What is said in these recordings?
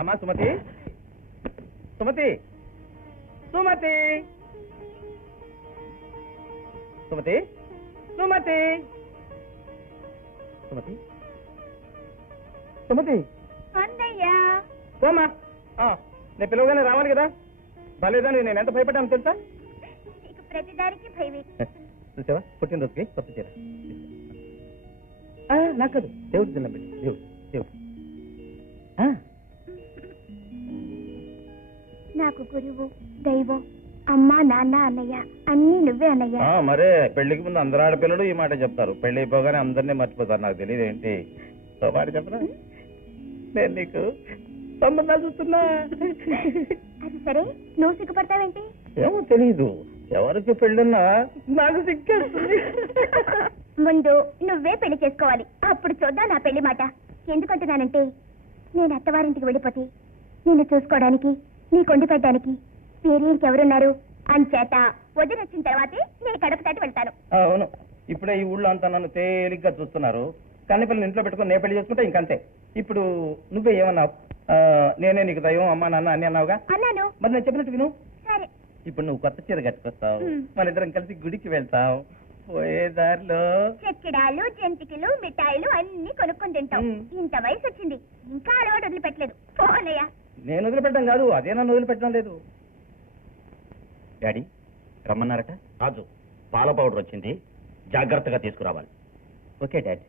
అమ్మా సుమతి, సుమతి, సుమతి, సుమతి, సుమతి, సుమతి, సుమతి. అన్నయ్యా పోమా, నేను పిలవగానే రావాలి కదా. బాలేదని నేను ఎంత భయపడ్డాను తెలుసా? నీకు ప్రతిదానికి భయమే. చూసావా, పుట్టినరోజుకి కొత్త చీర. నాకు కాదు, దేవుడు తిన్న బిడ్డ. దేవుడు దేవుడు. నాకు గురువు, దైవం, అమ్మ, నాన్న, అన్నయ్య అన్నీ నువ్వే అన్నయ్య. మరే పెళ్లికి ముందు అందరు ఆడపిల్లలు ఈ మాట చెప్తారు, పెళ్లి అయిపోగానే అందరినీ మర్చిపోతారు. నాకు తెలియదు ఏంటి మాట చెప్పరా? నేను నీకు సంబంధాలు చూస్తున్నా. అది సరే, నువ్వు సిగ్గుపడతావేంటి? ఏమో తెలీదు, ఎవరికి పెళ్ళున్నా నాకు సిగ్గేస్తుంది. ముందు నువ్వే పెళ్లి చేసుకోవాలి, అప్పుడు చూద్దాం నా పెళ్లి మాట. ఎందుకంటున్నానంటే, నేను అత్తవారింటికి వెళ్ళిపోతే నిన్ను చూసుకోవడానికి, నీ కొండి పెట్టడానికి వేరే ఇంకెవరున్నారు? అంచేత వదిలిచ్చిన తర్వాతే నీ కడప తట్టి వెళ్తాను. అవును, ఇప్పుడే ఈ ఊళ్ళో అంతా నన్ను తేలిగ్గా చూస్తున్నారు. కన్నెపిల్లని ఇంట్లో పెట్టుకుని నేను పెళ్లి చేసుకుంటే ఇంకంతే. ఇప్పుడు నువ్వే ఏమన్నావు? నేనే నీకు దైవం, అమ్మా నాన్న అని అన్నావుగా. అన్నాను. మరి నేను చెప్పినట్టు విను. సరే. ఇప్పుడు నువ్వు కొత్త చీర కట్టుకొస్తావు, మన ఇద్దరం కలిసి గుడికి వెళ్తావు. పోయే దారిలో చెక్కిడాలు, జంతికలు, మిఠాయిలు అన్ని కొనుక్కొని తింటాం. ఇంత వయసు వచ్చింది, ఇంకా అలవాటు వదిలిపెట్టలేదు. పోనయ్యా. నేను వదిలిపెట్టడం కాదు, అదే నన్ను వదిలిపెట్టడం లేదు. డాడీ రమ్మన్నారట. రాజు, పాల పౌడర్ వచ్చింది, జాగ్రత్తగా తీసుకురావాలి. Okay daddy.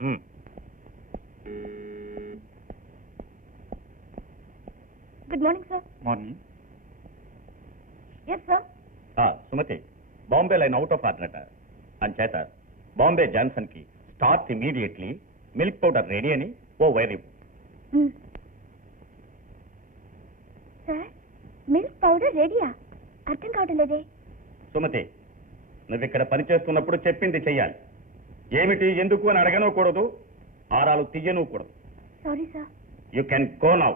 Good morning sir. Morning. Yes sir. Sumathi, Bombay line out of order అట. అంచేత బాంబే జాన్సన్ కి start immediately, milk powder ready అని ఓ వైర్ ఇవ్వు. సార్, మిల్క్ పౌడర్ రెడీయా? అర్థం కావడం లేదే. సుమతి, నువ్వు ఇక్కడ పనిచేస్తున్నప్పుడు చెప్పింది చెయ్యాలి. ఏమిటి ఎందుకు అని అడగనూ కూడదు, ఆరాలు తీయనూ కూడదు. Sorry sir. You can go now.